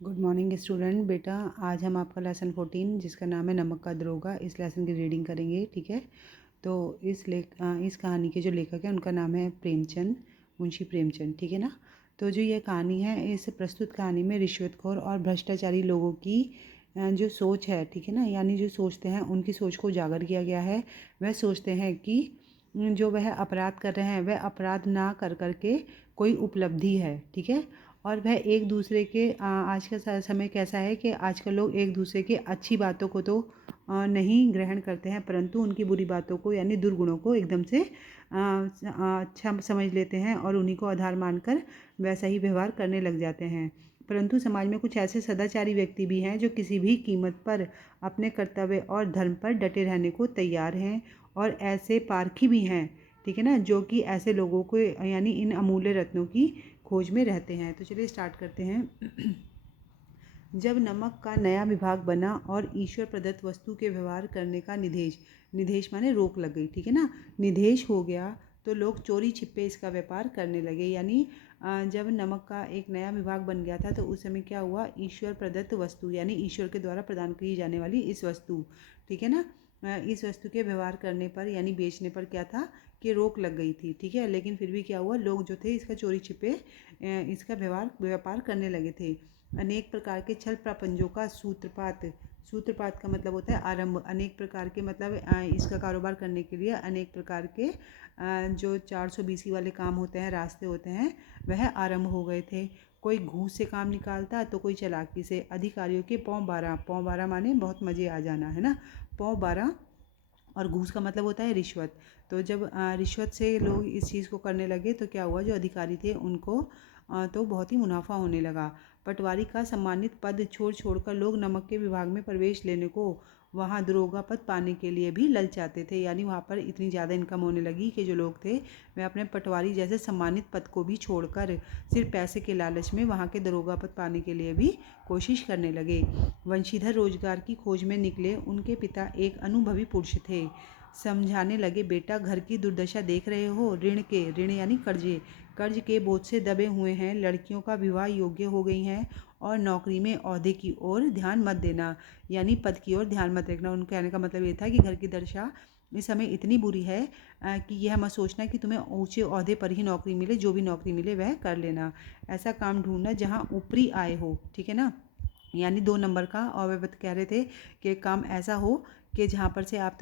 Good morning student. बेटा आज हम आपका लेसन 14 जिसका नाम है नमक का दरोगा, इस लेसन की रीडिंग करेंगे। ठीक है, तो इस कहानी के जो लेखक हैं उनका नाम है प्रेमचंद, मुंशी प्रेमचंद। ठीक है ना। तो जो ये कहानी है, इस प्रस्तुत कहानी में रिश्वतखोर और भ्रष्टाचारी लोगों की जो सोच है, ठीक है ना, यानी जो सोचते हैं उनकी सोच को उजागर किया गया है। वह सोचते हैं कि जो वह अपराध कर रहे हैं वह अपराध ना कर करके कोई उपलब्धि है। ठीक है, और वह एक दूसरे के आज का समय कैसा है कि आजकल लोग एक दूसरे की अच्छी बातों को तो नहीं ग्रहण करते हैं, परंतु उनकी बुरी बातों को यानी दुर्गुणों को एकदम से अच्छा समझ लेते हैं और उन्हीं को आधार मानकर वैसा ही व्यवहार करने लग जाते हैं। परंतु समाज में कुछ ऐसे सदाचारी व्यक्ति भी हैं जो किसी भी कीमत पर अपने कर्तव्य और धर्म पर डटे रहने को तैयार हैं, और ऐसे पारखी भी हैं, ठीक है ना, जो कि ऐसे लोगों को यानी इन अमूल्य रत्नों की खोज में रहते हैं। तो चलिए स्टार्ट करते हैं। जब नमक का नया विभाग बना और ईश्वर प्रदत्त वस्तु के व्यवहार करने का निदेश माने रोक लग गई, ठीक है ना, निदेश हो गया, तो लोग चोरी छिपे इसका व्यापार करने लगे। यानी जब नमक का एक नया विभाग बन गया था तो उस समय क्या हुआ, ईश्वर प्रदत्त वस्तु यानी ईश्वर के द्वारा प्रदान की जाने वाली इस वस्तु, ठीक है ना, इस वस्तु के व्यवहार करने पर यानी बेचने पर क्या था कि रोक लग गई थी। ठीक है, लेकिन फिर भी क्या हुआ, लोग जो थे इसका चोरी छिपे इसका व्यापार करने लगे थे। अनेक प्रकार के छल प्रपंचों का सूत्रपात का मतलब होता है आरंभ। अनेक प्रकार के मतलब इसका कारोबार करने के लिए अनेक प्रकार के जो 420 वाले काम होते हैं, रास्ते होते हैं, वह आरंभ हो गए थे। कोई घूस से काम निकालता तो कोई चालाकी से। अधिकारियों के पौ 12 माने बहुत मज़े आ जाना, है ना, पौ 12, और घूस का मतलब होता है रिश्वत। तो जब रिश्वत से लोग इस चीज़ को करने लगे तो क्या हुआ, जो अधिकारी थे उनको तो बहुत ही मुनाफा होने लगा। पटवारी का सम्मानित पद छोड़कर लोग नमक के विभाग में प्रवेश लेने को, वहाँ दरोगा पद पाने के लिए भी ललचाते थे। यानी वहाँ पर इतनी ज़्यादा इनकम होने लगी कि जो लोग थे वे अपने पटवारी जैसे सम्मानित पद को भी छोड़कर सिर्फ पैसे के लालच में वहाँ के दरोगा पद पाने के लिए भी कोशिश करने लगे। वंशीधर रोजगार की खोज में निकले उनके पिता एक अनुभवी पुरुष थे। समझाने लगे, बेटा घर की दुर्दशा देख रहे हो, ऋण यानी कर्ज के बोझ से दबे हुए हैं, लड़कियों का विवाह योग्य हो गई हैं और नौकरी में ओहदे की ओर ध्यान मत देना, यानी पद की ओर ध्यान मत रखना। उनके कहने का मतलब ये था कि घर की दशा इस समय इतनी बुरी है कि यह मत सोचना कि तुम्हें ऊंचे ओहदे पर ही नौकरी मिले, जो भी नौकरी मिले वह कर लेना। ऐसा काम ढूंढना जहाँ ऊपरी आय हो, ठीक है ना, यानी 2 नंबर का। और वह कह रहे थे कि काम ऐसा हो कि जहाँ पर से आप